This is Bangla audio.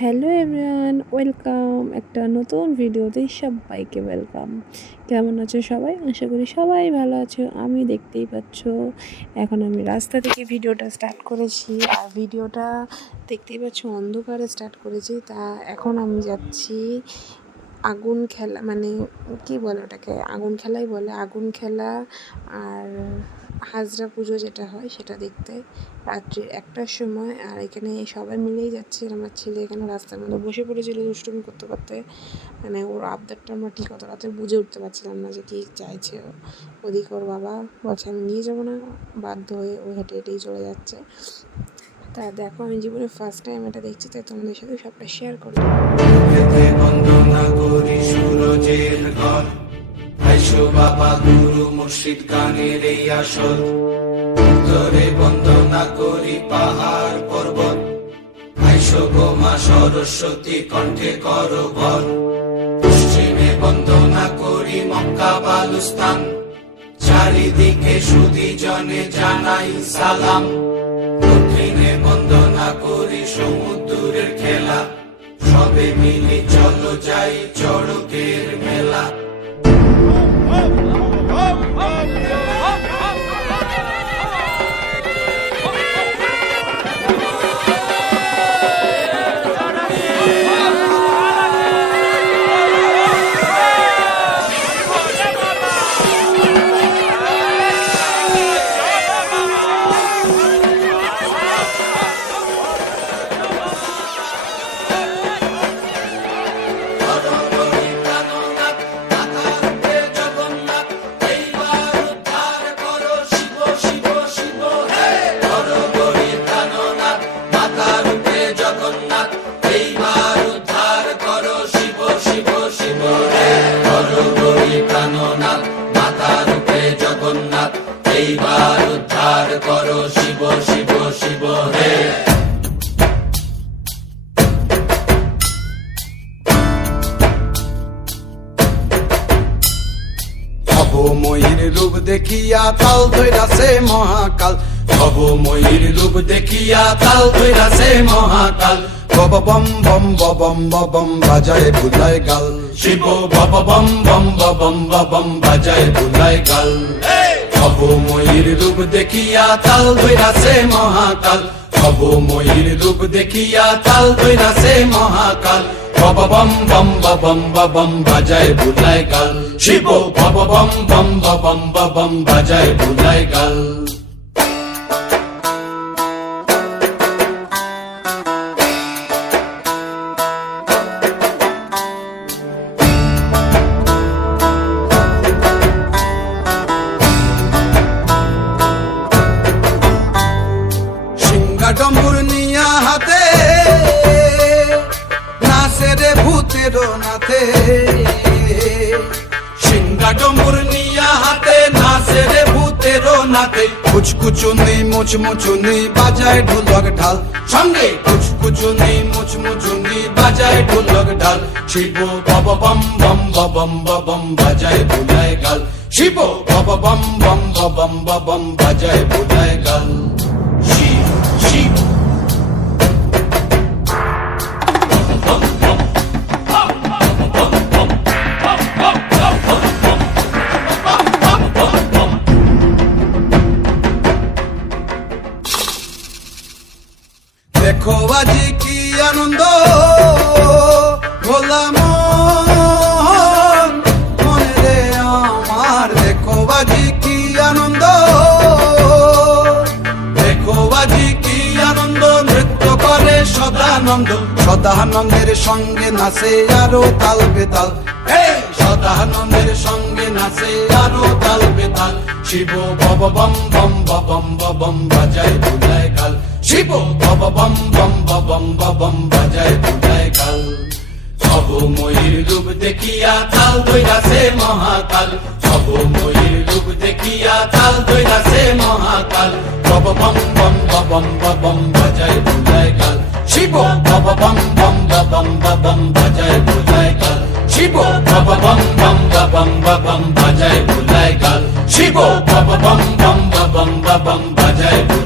হ্যালো এভরিওয়ান, ওয়েলকাম একটা নতুন ভিডিওতে সবাইকে ওয়েলকাম। কেমন আছো সবাই? আশা করি সবাই ভালো আছো। আমি দেখতেই পাচ্ছ এখন আমি রাস্তা থেকে ভিডিওটা স্টার্ট করেছি, আর ভিডিওটা দেখতেই পাচ্ছ অন্ধকারে স্টার্ট করেছি। তা এখন আমি যাচ্ছি আগুন খেলা, মানে কি বলে ওটাকে, আগুন খেলাই বলে, আগুন খেলা আর হাজরা পুজো যেটা হয় সেটা দেখতে রাত্রি 1টার সময়। আর এখানে সবাই মিলেই যাচ্ছে। আমার ছেলে এখানে রাস্তার মধ্যে বসে পড়েছিল দুষ্টুমি করতে করতে, মানে ওর আবদারটা আমরা ঠিক অত রাতে বুঝে উঠতে পারছিলাম না যে কী চাইছে ও। ওদিকে ওর বাবা বলছে আমি নিয়ে যাবো না, বাধ্য হয়ে ও হেঁটে হেঁটেই চলে যাচ্ছে। তা দেখো, আমি জীবনে ফার্স্ট টাইম এটা দেখছি, তাই তোমাদের সাথে সবটা শেয়ার করি। বাবা গুরু মুর্শিদ গানের এই আসর, উত্তরে বন্দনা করি পাহাড় পর্বত। আইসো গো মা সরস্বতী কণ্ঠে করো ভর, পশ্চিমে বন্দনা করি মক্কা বালুস্তান। চারিদিকে সুধী জনে জানাই সালাম, দক্ষিণে বন্দনা করি সমুদ্রের খেলা। সবে মিলে চলো যাই চড়কের মেলা। এইবার উদ্ধার করো শিব শিব শিব হে। ভবময়ীর রূপ দেখিয়া তাল ধৈরাছে মহাকাল, ভবময়ীর রূপ দেখিয়া তাল ধৈরাছে মহাকাল। বব বম বম বম বম বাজায় বুলায় গাল, শিব বব বম বম বম বম বাজায় বুলায় গাল। ভবময়ীর রূপ দেখিয়া তাল ধৈরাছে মহাকাল, ভবময়ীর রূপ দেখিয়া তাল ধৈরাছে মহাকাল। বব বম বম বম বাজায় বুলায় গাল, শিব বব বম বম বম বাজায় বুলায় গাল। ডম্বুর নিয়া হাতে নাচে রে ভূতের নাথে, সিংহা ডম্বুর নিয়া হাতে নাচে রে ভূতের নাথে। কুচকুচুনি মুচমুচুনি বাজায় ঢোলক ঢাল, সঙ্গে কুচকুচুনি মুচমুচুনি বাজায় ঢোলক ঢাল। শিব বব বম বম বম বাজায় বুলায় গাল, শিব বব বম বম বম বাজায় বুলায় গাল। দেখো আজি কি আনন্দ ভোলা মনে রে আমার, দেখো আজি কি আনন্দ, দেখো আজি কি আনন্দ। নৃত্য করে সদানন্দ, সদানন্দের সঙ্গে নাচে আরো তাল বেতাল। সদানন্দের সঙ্গে নাচে আরো তাল বেতাল। শিব বব বম বম বাজায় বুলায় গাল, শিব বব বম বম বাজায় বুলায় গাল। ভবময়ীর রূপ দেখিয়া তাল ধৈরাছে মহাকাল, ভবময়ীর রূপ দেখিয়া তাল ধৈরাছে মহাকাল। বব বম বম বাজায় বুলায় গাল, শিব বব বম বম বাজায় বুলায় গাল, শিব বব বম বম বাজায় বুলায় গাল, শিব বব বম বম বাজায় বুলায়।